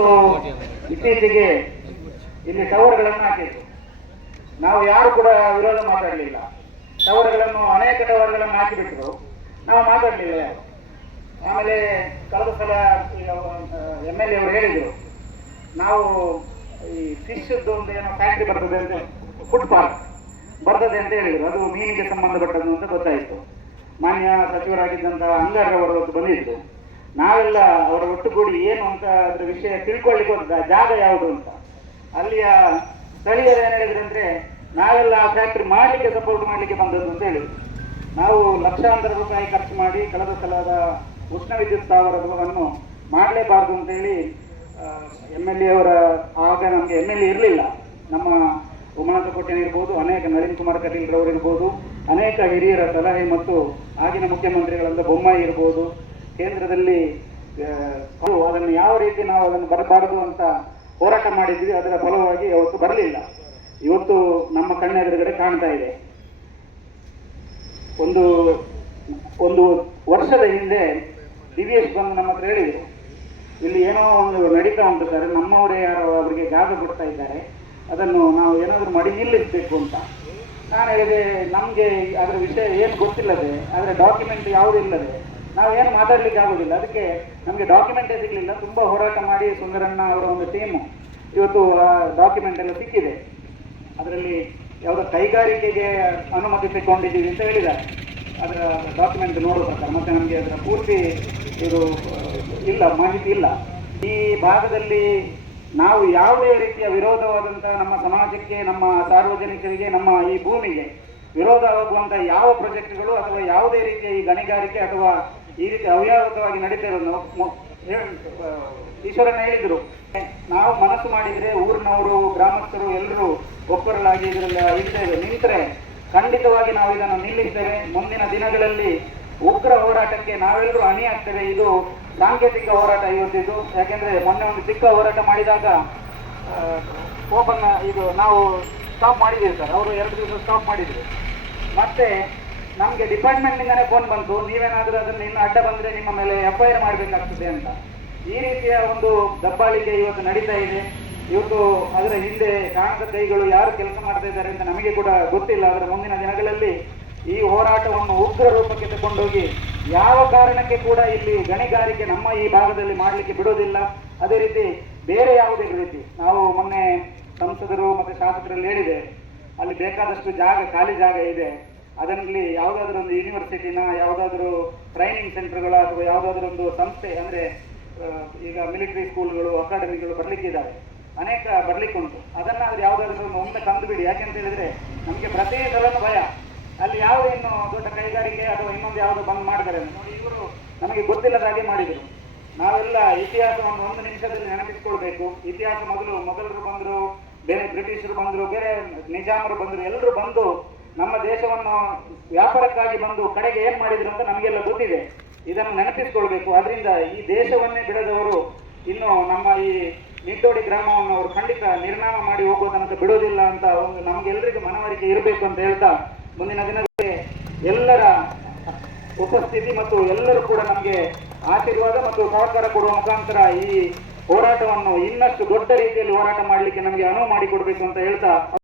ಮತ್ತು ಇತ್ತೀಚೆಗೆ ಇಲ್ಲಿ ಟವರ್ಗಳನ್ನು ಹಾಕಿದ್ರು. ನಾವು ಯಾರು ಕೂಡ ವಿರೋಧ ಮಾತಾಡಲಿಲ್ಲ. ಟವರ್ಗಳನ್ನು, ಅನೇಕ ಟವರ್ಗಳನ್ನು ಹಾಕಿಬಿಟ್ರು. ನಾವು ಮಾತಾಡಲಿಲ್ಲ ಆಮೇಲೆ ಕಳೆದ ಸಲ ಎಂ ಎಲ್ ಎ ಅವರು ಹೇಳಿದರು, ನಾವು ಈ ಫಿಶ್ದು ಒಂದು ಏನೋ ಫ್ಯಾಕ್ಟ್ರಿ ಬರ್ತದೆ ಅಂತ ಫುಡ್ ಪಾರ್ಕ್ ಬರ್ತದೆ ಅಂತ ಹೇಳಿದರು. ಅದು ಮೀನಿಗೆ ಸಂಬಂಧಪಟ್ಟದ್ದು ಅಂತ ಗೊತ್ತಾಯಿತು. ಮಾನ್ಯ ಸಚಿವರಾಗಿದ್ದಂತಹ ಅಂಗಾರ್ ಅವರು ಬಂದಿದ್ದು. ನಾವೆಲ್ಲ ಅವರ ಒಟ್ಟುಗೂಡಿ ಏನು ಅಂತ ಅದ್ರ ವಿಷಯ ತಿಳ್ಕೊಳ್ಳಿಕ್ಕೆ ಹೋದ ಜಾಗ ಯಾವುದು ಅಂತ. ಅಲ್ಲಿಯ ಸ್ಥಳೀಯರು ಏನು ಹೇಳಿದ್ರೆ ಅಂದ್ರೆ, ನಾವೆಲ್ಲ ಆ ಫ್ಯಾಕ್ಟ್ರಿ ಮಾಡಲಿಕ್ಕೆ ಸಪೋರ್ಟ್ ಮಾಡಲಿಕ್ಕೆ ಬಂದದ್ದು ಅಂತ ಹೇಳಿದ್ರು ನಾವು ಲಕ್ಷಾಂತರ ರೂಪಾಯಿ ಖರ್ಚು ಮಾಡಿ ಕಳೆದ ಸಲದ ಉಷ್ಣ ವಿದ್ಯುತ್ ಸ್ಥಾವರವನ್ನು ಮಾಡಲೇಬಾರ್ದು ಅಂತ ಹೇಳಿ ಎಂ ಎಲ್ ಎ ಅವರ ಆಗ ನಮಗೆ ಎಂ ಎಲ್ ಎ ಇರಲಿಲ್ಲ. ನಮ್ಮ ಉಮಾನಾಥ ಕೋಟೆನ ಇರ್ಬೋದು, ಅನೇಕ ನಳಿನ್ ಕುಮಾರ್ ಕಟೀಲ್ರವರು ಇರ್ಬೋದು, ಅನೇಕ ಹಿರಿಯರ ಸಲಹೆ ಮತ್ತು ಆಗಿನ ಮುಖ್ಯಮಂತ್ರಿಗಳಾದ ಬೊಮ್ಮಾಯಿ ಇರ್ಬೋದು ಕೇಂದ್ರದಲ್ಲಿ ಅದನ್ನು ಯಾವ ರೀತಿ ನಾವು ಅದನ್ನು ಬರಬಾರದು ಅಂತ ಹೋರಾಟ ಮಾಡಿದ್ವಿ, ಅದರ ಫಲವಾಗಿ ಅವತ್ತು ಬರಲಿಲ್ಲ. ಇವತ್ತು ನಮ್ಮ ಕಣ್ಣೆದುರುಗಡೆ ಕಾಣ್ತಾ ಇದೆ. ಒಂದು ಒಂದು ವರ್ಷದ ಹಿಂದೆ ಎಸ್ ಬಂದು ನಮ್ಮ ಹತ್ರ ಹೇಳಿದರು. ಇಲ್ಲಿ ಏನೋ ಒಂದು ನಡೀತಾ ಉಂಟು ಸರ್, ನಮ್ಮವರೇ ಯಾರೋ ಅವರಿಗೆ ಜಾಗ ಕೊಡ್ತಾ ಇದ್ದಾರೆ. ಅದನ್ನು ನಾವು ಏನಾದರೂ ಮಾಡಿ ನಿಲ್ಲಿಸಬೇಕು ಅಂತ. ನಾನು ಹೇಳಿದೆ, ನಮಗೆ ಅದರ ವಿಷಯ ಏನು ಗೊತ್ತಿಲ್ಲದೆ ಅದರ ಡಾಕ್ಯುಮೆಂಟ್ ಯಾವುದೂ ಇಲ್ಲದೆ ನಾವೇನು ಮಾತಾಡ್ಲಿಕ್ಕೆ ಆಗೋದಿಲ್ಲ ಅದಕ್ಕೆ ನಮಗೆ ಡಾಕ್ಯುಮೆಂಟೇ ಸಿಗಲಿಲ್ಲ. ತುಂಬ ಹೋರಾಟ ಮಾಡಿ ಸುಂದರಣ್ಣ ಅವರ ಒಂದು ಟೀಮು ಇವತ್ತು ಆ ಡಾಕ್ಯುಮೆಂಟ್ ಎಲ್ಲ ಸಿಕ್ಕಿದೆ. ಅದರಲ್ಲಿ ಯಾವುದೋ ಕೈಗಾರಿಕೆಗೆ ಅನುಮತಿ ತಗೊಂಡಿದ್ದೀವಿ ಅಂತ ಹೇಳಿದ್ದಾರೆ. ಅದರ ಡಾಕ್ಯುಮೆಂಟ್ ನೋಡೋ ಪ್ರಕಾರ. ಮತ್ತೆ ನಮಗೆ ಅದರ ಪೂರ್ತಿ ಇದು, ಇಲ್ಲ, ಮಾಹಿತಿ ಇಲ್ಲ. ಈ ಭಾಗದಲ್ಲಿ ನಾವು ಯಾವುದೇ ರೀತಿಯ ವಿರೋಧವಾದಂತಹ ನಮ್ಮ ಸಮಾಜಕ್ಕೆ, ನಮ್ಮ ಸಾರ್ವಜನಿಕರಿಗೆ, ನಮ್ಮ ಈ ಭೂಮಿಗೆ ವಿರೋಧ ಆಗುವಂತ ಯಾವ ಪ್ರಾಜೆಕ್ಟ್ಗಳು ಅಥವಾ ಯಾವುದೇ ರೀತಿಯ ಈ ಗಣಿಗಾರಿಕೆ ಅಥವಾ ಈ ರೀತಿ ಅವ್ಯಾವತವಾಗಿ ನಡೀತಾ ಇರೋದು ಈಶ್ವರನ ಹೇಳಿದ್ರು. ನಾವು ಮನಸ್ಸು ಮಾಡಿದ್ರೆ ಊರಿನವರು, ಗ್ರಾಮಸ್ಥರು ಎಲ್ಲರೂ ಒಬ್ಬರಲ್ಲಾಗಿ ಇದರಲ್ಲಿ ಇರ್ತೇವೆ ನಿಂತರೆ ಖಂಡಿತವಾಗಿ ನಾವು ಇದನ್ನು ನಿಲ್ಲಿಸ್ತೇವೆ. ಮುಂದಿನ ದಿನಗಳಲ್ಲಿ ಉಗ್ರ ಹೋರಾಟಕ್ಕೆ ನಾವೆಲ್ಲರೂ ಹಣಿ ಆಗ್ತೇವೆ. ಇದು ಸಾಂಕೇತಿಕ ಹೋರಾಟ ಇವತ್ತಿದ್ದು. ಯಾಕೆಂದ್ರೆ ಮೊನ್ನೆ ಒಂದು ಚಿಕ್ಕ ಹೋರಾಟ ಮಾಡಿದಾಗ ಓಪನ್ ಇದು ನಾವು ಸ್ಟಾಪ್ ಮಾಡಿದ್ದೀವಿ ಸರ್. ಅವರು ಎರಡು ದಿವಸ ಸ್ಟಾಪ್ ಮಾಡಿದ್ರು. ಮತ್ತೆ ನಮಗೆ ಡಿಪಾರ್ಟ್ಮೆಂಟ್ನಿಂದನೇ ಫೋನ್ ಬಂತು. ನೀವೇನಾದರೂ ಅದನ್ನು ಇನ್ನು ಅಡ್ಡ ಬಂದರೆ ನಿಮ್ಮ ಮೇಲೆ ಎಫ್ ಐ ಆರ್ ಮಾಡಬೇಕಾಗ್ತದೆ ಅಂತ. ಈ ರೀತಿಯ ಒಂದು ದಬ್ಬಾಳಿಕೆ ಇವತ್ತು ನಡೀತಾ ಇದೆ. ಇವತ್ತು ಅದರ ಹಿಂದೆ ಕಾಣದ ಕೈಗಳು ಯಾರು ಕೆಲಸ ಮಾಡ್ತಾ ಇದ್ದಾರೆ ಅಂತ ನಮಗೆ ಕೂಡ ಗೊತ್ತಿಲ್ಲ. ಆದರೆ ಮುಂದಿನ ದಿನಗಳಲ್ಲಿ ಈ ಹೋರಾಟವನ್ನು ಉಗ್ರ ರೂಪಕ್ಕೆ ತಗೊಂಡೋಗಿ ಯಾವ ಕಾರಣಕ್ಕೆ ಕೂಡ ಇಲ್ಲಿ ಗಣಿಗಾರಿಕೆ ನಮ್ಮ ಈ ಭಾಗದಲ್ಲಿ ಮಾಡಲಿಕ್ಕೆ ಬಿಡೋದಿಲ್ಲ. ಅದೇ ರೀತಿ ಬೇರೆ ಯಾವುದೇ ರೀತಿ ನಾವು ಮೊನ್ನೆ ಸಂಸದರು ಮತ್ತು ಶಾಸಕರಲ್ಲಿ ಹೇಳಿದೆ, ಅಲ್ಲಿ ಬೇಕಾದಷ್ಟು ಜಾಗ, ಖಾಲಿ ಜಾಗ ಇದೆ. ಅದರಲ್ಲಿ ಯಾವುದಾದ್ರೂ ಒಂದು ಯೂನಿವರ್ಸಿಟಿನ ಯಾವುದಾದ್ರೂ ಟ್ರೈನಿಂಗ್ ಸೆಂಟರ್ಗಳ ಅಥವಾ ಯಾವುದಾದ್ರೂ ಒಂದು ಸಂಸ್ಥೆ ಅಂದರೆ ಈಗ ಮಿಲಿಟರಿ ಸ್ಕೂಲ್ಗಳು ಅಕಾಡೆಮಿಗಳು ಬರ್ಲಿಕ್ಕಿದ್ದಾವೆ ಅನೇಕ ಬರ್ಲಿಕ್ಕೆ ಉಂಟು. ಅದನ್ನ ಅವ್ರು ಯಾವುದಾದ್ರೂ ಒಂದು ಒಮ್ಮೆ ತಂದು ಬಿಡಿ. ಯಾಕೆಂತ ಹೇಳಿದ್ರೆ, ನಮಗೆ ಪ್ರತಿ ಭಯ. ಅಲ್ಲಿ ಯಾವ ಇನ್ನು ದೊಡ್ಡ ಕೈಗಾರಿಕೆ ಅಥವಾ ಇನ್ನೊಂದು ಯಾವುದೋ ಬಂದ್ ಮಾಡ್ತಾರೆ. ನೋಡಿ ಇವರು ನಮಗೆ ಗೊತ್ತಿಲ್ಲದ ಹಾಗೆ ಮಾಡಿದರು. ನಾವೆಲ್ಲ ಇತಿಹಾಸವನ್ನು ಒಂದು ನಿಮಿಷದಲ್ಲಿ ನೆನಪಿಸ್ಕೊಳ್ಬೇಕು. ಇತಿಹಾಸ ಮೊದಲು ಮೊದಲರು ಬಂದರು, ಬೇರೆ ಬ್ರಿಟಿಷರು ಬಂದರು, ಬೇರೆ ನಿಜಾಮರು ಬಂದರು, ಎಲ್ಲರೂ ಬಂದು ನಮ್ಮ ದೇಶವನ್ನು ವ್ಯಾಪಾರಕ್ಕಾಗಿ ಬಂದು ಕಡೆಗೆ ಏನ್ ಮಾಡಿದ್ರು ಅಂತ ನಮಗೆಲ್ಲ ಗೊತ್ತಿದೆ. ಇದನ್ನು ನೆನಪಿಸ್ಕೊಳ್ಬೇಕು. ಅದರಿಂದ ಈ ದೇಶವನ್ನೇ ಬಿಡದವರು ಇನ್ನು ನಮ್ಮ ಈ ನಿಟ್ಟೋಡಿ ಗ್ರಾಮವನ್ನು ಅವರು ಖಂಡಿತ ನಿರ್ನಾಮ ಮಾಡಿ ಹೋಗೋದನ್ನ ಬಿಡೋದಿಲ್ಲ ಅಂತ ಒಂದು ನಮ್ಗೆಲ್ಲರಿಗೂ ಮನವರಿಕೆ ಇರಬೇಕು ಅಂತ ಹೇಳ್ತಾ ಮುಂದಿನ ದಿನದಲ್ಲಿ ಎಲ್ಲರ ಉಪಸ್ಥಿತಿ ಮತ್ತು ಎಲ್ಲರೂ ಕೂಡ ನಮಗೆ ಆಶೀರ್ವಾದ ಮತ್ತು ಸಹಕಾರ ಕೊಡುವ ಮುಖಾಂತರ ಈ ಹೋರಾಟವನ್ನು ಇನ್ನಷ್ಟು ದೊಡ್ಡ ರೀತಿಯಲ್ಲಿ ಹೋರಾಟ ಮಾಡಲಿಕ್ಕೆ ನಮಗೆ ಅನುವು ಮಾಡಿಕೊಡ್ಬೇಕು ಅಂತ ಹೇಳ್ತಾ